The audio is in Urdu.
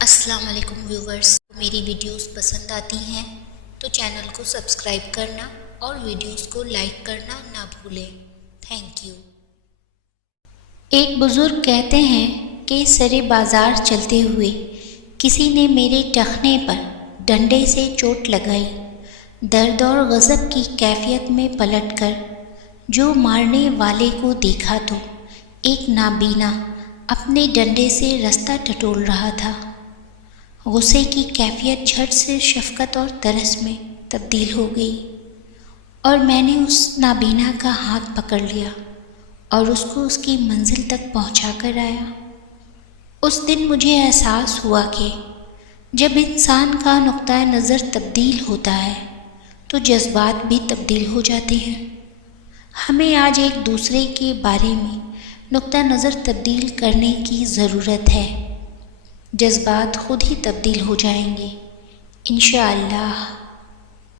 السلام علیکم ویورز، میری ویڈیوز پسند آتی ہیں تو چینل کو سبسکرائب کرنا اور ویڈیوز کو لائک کرنا نہ بھولیں۔ Thank you. ایک بزرگ کہتے ہیں کہ سرے بازار چلتے ہوئے کسی نے میرے ٹخنے پر ڈنڈے سے چوٹ لگائی۔ درد اور غضب کی کیفیت میں پلٹ کر جو مارنے والے کو دیکھا تو ایک نابینا اپنے ڈنڈے سے رستہ ٹٹول رہا تھا۔ غصے کی کیفیت جھٹ سے شفقت اور ترس میں تبدیل ہو گئی، اور میں نے اس نابینا کا ہاتھ پکڑ لیا اور اس کو اس کی منزل تک پہنچا کر آیا۔ اس دن مجھے احساس ہوا کہ جب انسان کا نقطہ نظر تبدیل ہوتا ہے تو جذبات بھی تبدیل ہو جاتے ہیں۔ ہمیں آج ایک دوسرے کے بارے میں نقطہ نظر تبدیل کرنے کی ضرورت ہے۔ جذبات خود ہی تبدیل ہو جائیں گے انشاءاللہ۔